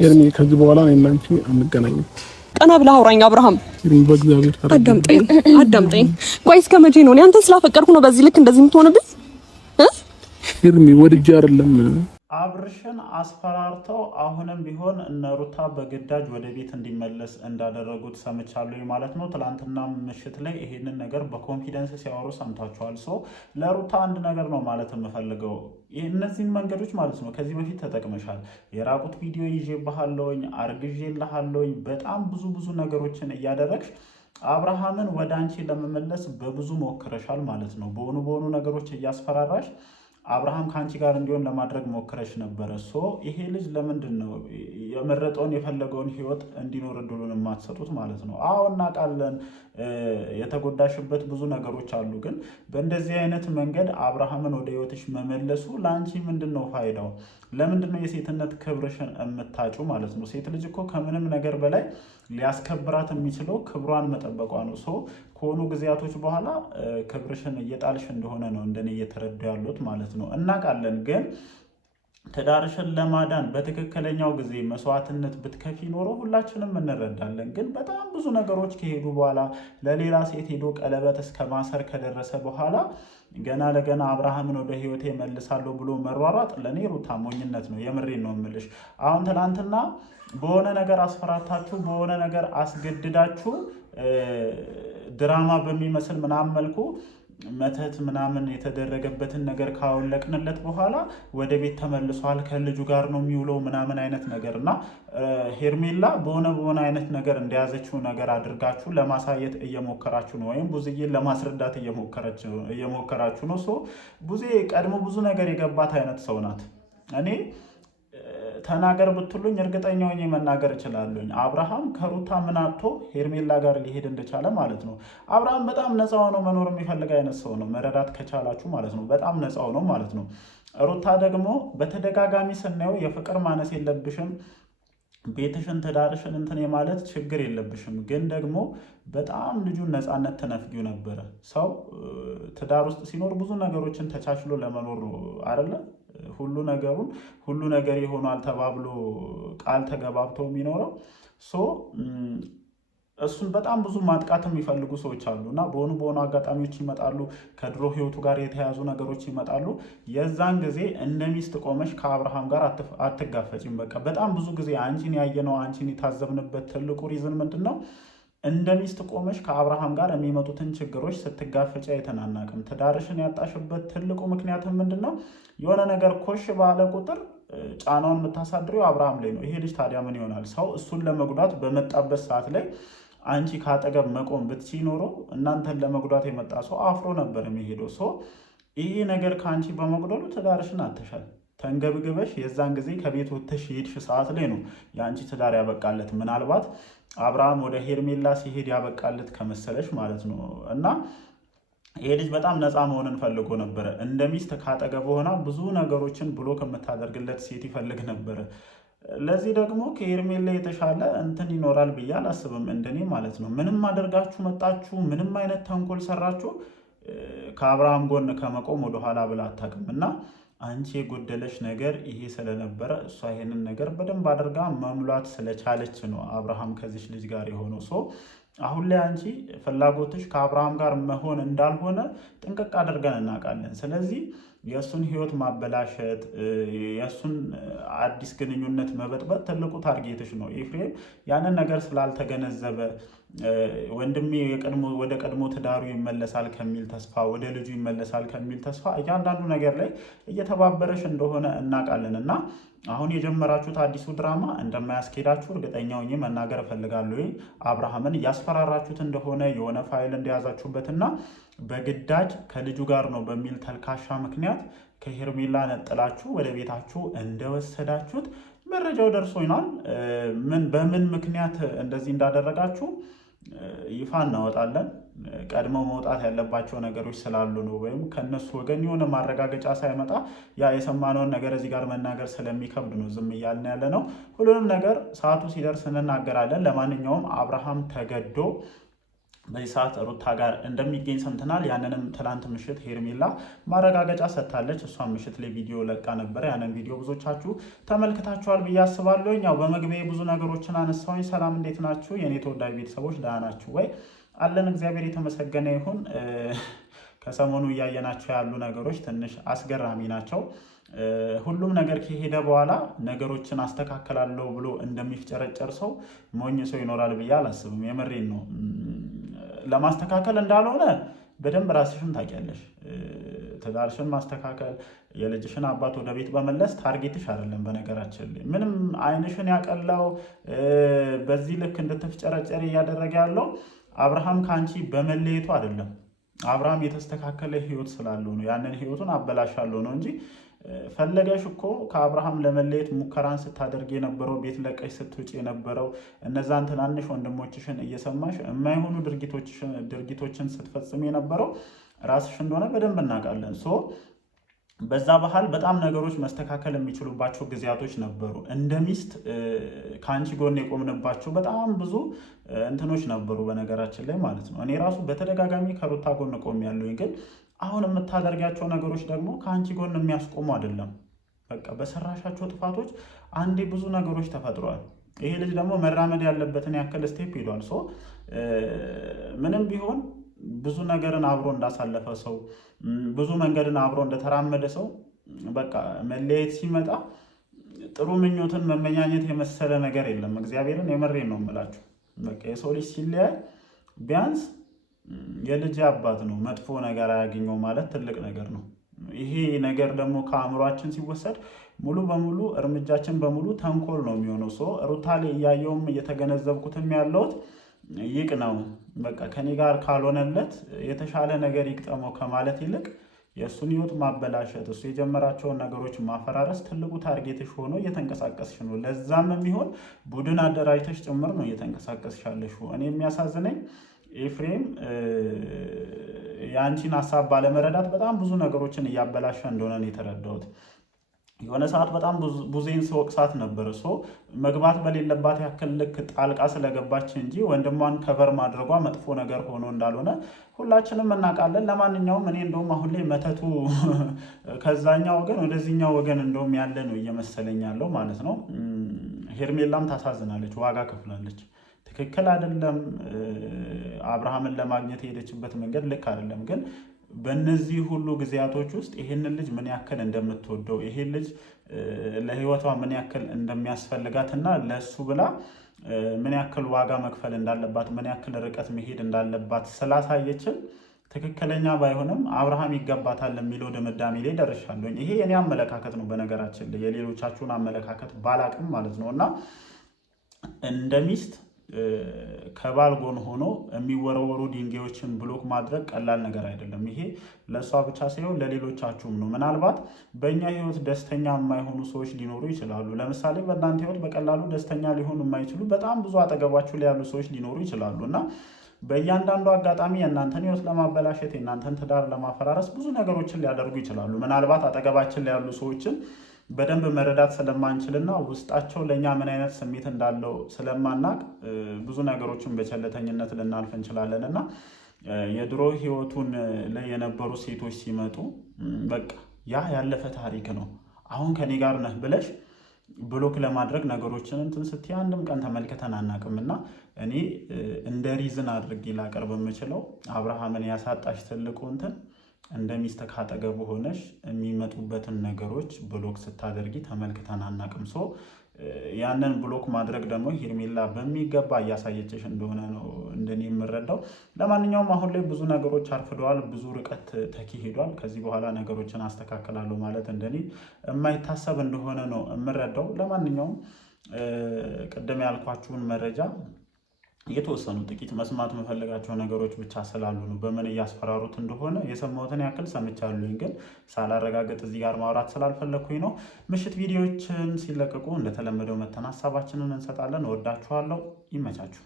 ኤርሚ ከዚህ በኋላ እኔ እና አንቺ አንገናኝም። ቀና ብለህ አውራኝ አብርሃም። ኤርሚ በእግዚአብሔር አዳምጠኝ። ቆይ እስከ መቼ ነው? እኔ አንተን ስላፈቀርኩ ነው በዚህ ልክ እንደዚህ የምትሆንብኝ? ኤርሚ ወድጄ አይደለም። አብርሽን አስፈራርተው አሁንም ቢሆን እነ ሩታ በግዳጅ ወደ ቤት እንዲመለስ እንዳደረጉት ሰምቻለሁ ማለት ነው። ትላንትና ምሽት ላይ ይሄንን ነገር በኮንፊደንስ ሲያወሩ ሰምታችኋል። ለሩታ አንድ ነገር ነው ማለት የምፈልገው፣ እነዚህን መንገዶች ማለት ነው ከዚህ በፊት ተጠቅመሻል። የራቁት ቪዲዮ ይዤብሃለሁኝ፣ አርግዤልሃለሁኝ፣ በጣም ብዙ ነገሮችን እያደረግሽ አብርሃምን ወደ አንቺ ለመመለስ በብዙ ሞክረሻል ማለት ነው። በሆኑ ነገሮች እያስፈራራሽ አብርሃም ከአንቺ ጋር እንዲሆን ለማድረግ ሞክረሽ ነበረ። ይሄ ልጅ ለምንድን ነው የመረጠውን የፈለገውን ህይወት እንዲኖር እድሉን የማትሰጡት ማለት ነው? አዎ እናውቃለን፣ የተጎዳሽበት ብዙ ነገሮች አሉ። ግን በእንደዚህ አይነት መንገድ አብርሃምን ወደ ህይወትሽ መመለሱ ለአንቺ ምንድን ነው ፋይዳው? ለምንድን ነው የሴትነት ክብርሽን የምታጩ ማለት ነው? ሴት ልጅ እኮ ከምንም ነገር በላይ ሊያስከብራት የሚችለው ክብሯን መጠበቋ ነው። ከሆኑ ጊዜያቶች በኋላ ክብርሽን እየጣልሽ እንደሆነ ነው እንደኔ እየተረዱ ያሉት ማለት ነው። እናውቃለን፣ ግን ትዳርሽን ለማዳን በትክክለኛው ጊዜ መስዋዕትነት ብትከፊ ኖሮ ሁላችንም እንረዳለን። ግን በጣም ብዙ ነገሮች ከሄዱ በኋላ ለሌላ ሴት ሄዶ ቀለበት እስከ ማሰር ከደረሰ በኋላ ገና ለገና አብርሃምን ወደ ህይወቴ መልሳለሁ ብሎ መሯሯጥ ለእኔ ሩታ ሞኝነት ነው። የምሬን ነው የምልሽ። አሁን ትናንትና በሆነ ነገር አስፈራታችሁ፣ በሆነ ነገር አስገድዳችሁ ድራማ በሚመስል ምናምን መልኩ መተት ምናምን የተደረገበትን ነገር ካወለቅንለት በኋላ ወደ ቤት ተመልሷል፣ ከልጁ ጋር ነው የሚውለው ምናምን አይነት ነገር እና ሄርሜላ በሆነ አይነት ነገር እንደያዘችው ነገር አድርጋችሁ ለማሳየት እየሞከራችሁ ነው፣ ወይም ቡዝዬን ለማስረዳት እየሞከራችሁ ነው። ቡዜ ቀድሞ ብዙ ነገር የገባት አይነት ሰው ናት። እኔ ተናገር ብትሉኝ እርግጠኛ ሆኜ መናገር እችላለሁኝ። አብርሃም ከሩታ ምን አጥቶ ሄርሜላ ጋር ሊሄድ እንደቻለ ማለት ነው። አብርሃም በጣም ነፃ ሆኖ መኖር የሚፈልግ አይነት ሰው ነው፣ መረዳት ከቻላችሁ ማለት ነው። በጣም ነፃ ሆኖ ማለት ነው። ሩታ ደግሞ በተደጋጋሚ ስናየው የፍቅር ማነስ የለብሽም፣ ቤትሽን ትዳርሽን እንትን የማለት ችግር የለብሽም። ግን ደግሞ በጣም ልጁን ነፃነት ተነፍጊው ነበረ። ሰው ትዳር ውስጥ ሲኖር ብዙ ነገሮችን ተቻችሎ ለመኖር አይደለ ሁሉ ነገር ይሆናል ተባብሎ ቃል ተገባብተው የሚኖረው እሱን በጣም ብዙ ማጥቃት የሚፈልጉ ሰዎች አሉ እና በሆኑ አጋጣሚዎች ይመጣሉ፣ ከድሮ ህይወቱ ጋር የተያዙ ነገሮች ይመጣሉ። የዛን ጊዜ እንደ ሚስት ቆመሽ ከአብርሃም ጋር አትጋፈጭም። በቃ በጣም ብዙ ጊዜ አንቺን ያየነው አንቺን የታዘብንበት ትልቁ ሪዝን ምንድን ነው? እንደ ሚስት ቆመሽ ከአብርሃም ጋር የሚመጡትን ችግሮች ስትጋፈጫ የተናናቅም። ትዳርሽን ያጣሽበት ትልቁ ምክንያትም ምንድን ነው? የሆነ ነገር ኮሽ ባለ ቁጥር ጫናውን የምታሳድሪው አብርሃም ላይ ነው። ይሄ ልጅ ታዲያ ምን ይሆናል? ሰው እሱን ለመጉዳት በመጣበት ሰዓት ላይ አንቺ ከአጠገብ መቆም ብትችይ ኖሮ እናንተን ለመጉዳት የመጣ ሰው አፍሮ ነበር የሚሄደው። ይሄ ነገር ከአንቺ በመጉደሉ ትዳርሽን አተሻል። ተንገብግበሽ የዛን ጊዜ ከቤት ወጥተሽ የሄድሽ ሰዓት ላይ ነው የአንቺ ትዳር ያበቃለት። ምናልባት አብርሃም ወደ ሄርሜላ ሲሄድ ያበቃለት ከመሰለሽ ማለት ነው። እና ይሄ ልጅ በጣም ነፃ መሆንን ፈልጎ ነበረ። እንደ ሚስት ካጠገብ ሆና ብዙ ነገሮችን ብሎ ከምታደርግለት ሴት ይፈልግ ነበረ። ለዚህ ደግሞ ከሄርሜላ የተሻለ እንትን ይኖራል ብዬ አላስብም፣ እንደኔ ማለት ነው። ምንም አደርጋችሁ መጣችሁ፣ ምንም አይነት ተንኮል ሰራችሁ፣ ከአብርሃም ጎን ከመቆም ወደኋላ ብላ አታውቅም። እና አንቺ የጎደለሽ ነገር ይሄ ስለነበረ እሷ ይሄንን ነገር በደንብ አድርጋ መሙላት ስለቻለች ነው አብርሃም ከዚች ልጅ ጋር የሆነው። አሁን ላይ አንቺ ፍላጎትሽ ከአብርሃም ጋር መሆን እንዳልሆነ ጥንቅቅ አድርገን እናውቃለን። ስለዚህ የእሱን ህይወት ማበላሸት፣ የእሱን አዲስ ግንኙነት መበጥበጥ ትልቁ ታርጌትሽ ነው። ኤፍሬም ያንን ነገር ስላልተገነዘበ ወንድሜ ወደ ቀድሞ ትዳሩ ይመለሳል ከሚል ተስፋ፣ ወደ ልጁ ይመለሳል ከሚል ተስፋ እያንዳንዱ ነገር ላይ እየተባበረሽ እንደሆነ እናውቃለን። እና አሁን የጀመራችሁት አዲሱ ድራማ እንደማያስኬዳችሁ እርግጠኛ ሆኜ መናገር እፈልጋለሁ። አብርሃምን እያስፈራራችሁት እንደሆነ የሆነ ፋይል እንደያዛችሁበትና በግዳጅ ከልጁ ጋር ነው በሚል ተልካሻ ምክንያት ከሄርሜላ ነጥላችሁ ወደ ቤታችሁ እንደወሰዳችሁት መረጃው ደርሶናል። በምን ምክንያት እንደዚህ እንዳደረጋችሁ ይፋ እናወጣለን። ቀድመው መውጣት ያለባቸው ነገሮች ስላሉ ነው፣ ወይም ከነሱ ወገን የሆነ ማረጋገጫ ሳይመጣ ያ የሰማነውን ነገር እዚህ ጋር መናገር ስለሚከብድ ነው ዝም እያልን ያለ ነው። ሁሉንም ነገር ሰዓቱ ሲደርስ እንናገራለን። ለማንኛውም አብርሃም ተገዶ በዚህ ሰዓት ሩታ ጋር እንደሚገኝ ሰምተናል። ያንንም ትላንት ምሽት ሄርሜላ ማረጋገጫ ሰጥታለች። እሷን ምሽት ላይ ቪዲዮ ለቃ ነበረ። ያንን ቪዲዮ ብዙዎቻችሁ ተመልክታችኋል ብዬ አስባለሁ። ያው በመግቢያ ብዙ ነገሮችን አነሳሁኝ። ሰላም እንዴት ናችሁ የኔ ተወዳጅ ቤተሰቦች? ደህና ናችሁ ወይ? አለን እግዚአብሔር የተመሰገነ ይሁን። ከሰሞኑ እያየናቸው ያሉ ነገሮች ትንሽ አስገራሚ ናቸው። ሁሉም ነገር ከሄደ በኋላ ነገሮችን አስተካከላለሁ ብሎ እንደሚፍጨረጨር ሰው ሞኝ ሰው ይኖራል ብዬ አላስብም። የምሬን ነው። ለማስተካከል እንዳልሆነ በደንብ ራስሽን ታውቂያለሽ። ትዳርሽን ማስተካከል፣ የልጅሽን አባት ወደ ቤት በመለስ ታርጌትሽ አይደለም። በነገራችን ላይ ምንም አይንሽን ያቀላው በዚህ ልክ እንድትፍጨረጨር እያደረገ ያለው አብርሃም ከአንቺ በመለየቱ አይደለም። አብርሃም የተስተካከለ ህይወት ስላለው ነው። ያንን ህይወቱን አበላሻለሁ ነው እንጂ ፈለገሽ እኮ ከአብርሃም ለመለየት ሙከራን ስታደርግ የነበረው ቤት ለቀሽ ስትውጭ የነበረው እነዛን ትናንሽ ወንድሞችሽን እየሰማሽ የማይሆኑ ድርጊቶችን ስትፈጽም የነበረው ራስሽ እንደሆነ በደንብ እናውቃለን። በዛ ባህል በጣም ነገሮች መስተካከል የሚችሉባቸው ጊዜያቶች ነበሩ። እንደ ሚስት ከአንቺ ጎን የቆምንባቸው በጣም ብዙ እንትኖች ነበሩ በነገራችን ላይ ማለት ነው። እኔ ራሱ በተደጋጋሚ ከሩታ ጎን ቆሜያለሁኝ። ግን አሁን የምታደርጋቸው ነገሮች ደግሞ ከአንቺ ጎን የሚያስቆሙ አይደለም። በቃ በሰራሻቸው ጥፋቶች አንዴ ብዙ ነገሮች ተፈጥረዋል። ይሄ ልጅ ደግሞ መራመድ ያለበትን ያክል ስቴፕ ሄዷል። ምንም ቢሆን ብዙ ነገርን አብሮ እንዳሳለፈ ሰው፣ ብዙ መንገድን አብሮ እንደተራመደ ሰው በቃ መለየት ሲመጣ ጥሩ ምኞትን መመኛኘት የመሰለ ነገር የለም። እግዚአብሔርን የመሬን ነው የምላችሁ። በቃ የሰው ልጅ ሲለያይ ቢያንስ የልጅ አባት ነው መጥፎ ነገር አያገኘው ማለት ትልቅ ነገር ነው። ይሄ ነገር ደግሞ ከአእምሯችን ሲወሰድ ሙሉ በሙሉ እርምጃችን በሙሉ ተንኮል ነው የሚሆነው። ሩታ ላይ እያየውም እየተገነዘብኩትም ያለሁት ይቅ ነው። በቃ ከኔ ጋር ካልሆነለት የተሻለ ነገር ይቅጠመው ከማለት ይልቅ የእሱን ህይወት ማበላሸት፣ እሱ የጀመራቸውን ነገሮች ማፈራረስ ትልቁ ታርጌትሽ ሆኖ እየተንቀሳቀስሽ ነው። ለዛም የሚሆን ቡድን አደራጅተሽ ጭምር ነው እየተንቀሳቀስሽ ያለሽው። እኔ የሚያሳዝነኝ ኤፍሬም የአንቺን ሀሳብ ባለመረዳት በጣም ብዙ ነገሮችን እያበላሸ እንደሆነ ነው የተረዳሁት። የሆነ ሰዓት በጣም ብዙን ስወቅሳት ነበር። መግባት በሌለባት ያክል ልክ ጣልቃ ስለገባች እንጂ ወንድሟን ከቨር ማድረጓ መጥፎ ነገር ሆኖ እንዳልሆነ ሁላችንም እናውቃለን። ለማንኛውም እኔ እንደውም አሁን ላይ መተቱ ከዛኛው ወገን ወደዚህኛው ወገን እንደውም ያለ ነው እየመሰለኝ ያለው ማለት ነው። ሄርሜላም ታሳዝናለች፣ ዋጋ ከፍላለች። ትክክል አይደለም። አብርሃምን ለማግኘት የሄደችበት መንገድ ልክ አይደለም። ግን በእነዚህ ሁሉ ጊዜያቶች ውስጥ ይሄንን ልጅ ምን ያክል እንደምትወደው፣ ይሄን ልጅ ለህይወቷ ምን ያክል እንደሚያስፈልጋትና ለሱ ብላ ምን ያክል ዋጋ መክፈል እንዳለባት፣ ምን ያክል ርቀት መሄድ እንዳለባት ስላሳየችን ትክክለኛ ባይሆንም አብርሃም ይገባታል የሚለው ድምዳሜ ላይ ደርሻለሁ። ይሄ የኔ አመለካከት ነው። በነገራችን ላይ የሌሎቻችሁን አመለካከት ባላቅም ማለት ነው። እና እንደ ሚስት ከባል ጎን ሆኖ የሚወረወሩ ድንጋዮችን ብሎክ ማድረግ ቀላል ነገር አይደለም። ይሄ ለእሷ ብቻ ሳይሆን ለሌሎቻችሁም ነው። ምናልባት በእኛ ህይወት ደስተኛ የማይሆኑ ሰዎች ሊኖሩ ይችላሉ። ለምሳሌ በእናንተ ህይወት በቀላሉ ደስተኛ ሊሆኑ የማይችሉ በጣም ብዙ አጠገባችሁ ላይ ያሉ ሰዎች ሊኖሩ ይችላሉ እና በእያንዳንዱ አጋጣሚ የእናንተን ህይወት ለማበላሸት፣ የእናንተን ትዳር ለማፈራረስ ብዙ ነገሮችን ሊያደርጉ ይችላሉ። ምናልባት አጠገባችን ላይ ያሉ ሰዎችን በደንብ መረዳት ስለማንችልና ውስጣቸው ለእኛ ምን አይነት ስሜት እንዳለው ስለማናቅ ብዙ ነገሮችን በቸለተኝነት ልናልፍ እንችላለን እና የድሮ ህይወቱን ላይ የነበሩ ሴቶች ሲመጡ በቃ ያ ያለፈ ታሪክ ነው፣ አሁን ከኔ ጋር ነህ ብለሽ ብሎክ ለማድረግ ነገሮችን እንትን ስትይ አንድም ቀን ተመልክተን አናውቅም። እና እኔ እንደ ሪዝን አድርጌ ላቀርብ የምችለው አብርሃምን ያሳጣሽ ትልቁ እንትን እንደ ሚስት ካጠገቡ ሆነሽ የሚመጡበትን ነገሮች ብሎክ ስታደርጊ ተመልክተን አናውቅም። ያንን ብሎክ ማድረግ ደግሞ ሄርሜላ በሚገባ እያሳየችሽ እንደሆነ ነው እንደኔ የምረዳው። ለማንኛውም አሁን ላይ ብዙ ነገሮች አርፍደዋል፣ ብዙ ርቀት ተኪሄዷል። ከዚህ በኋላ ነገሮችን አስተካክላለሁ ማለት እንደኔ የማይታሰብ እንደሆነ ነው የምረዳው። ለማንኛውም ቅድም ያልኳችሁን መረጃ የተወሰኑ ጥቂት መስማት የምፈልጋቸው ነገሮች ብቻ ስላሉ ነው። በምን እያስፈራሩት እንደሆነ የሰማሁትን ያክል ሰምቻለሁኝ፣ ግን ሳላረጋግጥ እዚህ ጋር ማውራት ስላልፈለግኩኝ ነው። ምሽት ቪዲዮዎችን ሲለቀቁ እንደተለመደው መተን ሀሳባችንን እንሰጣለን። እወዳችኋለሁ። ይመቻችሁ።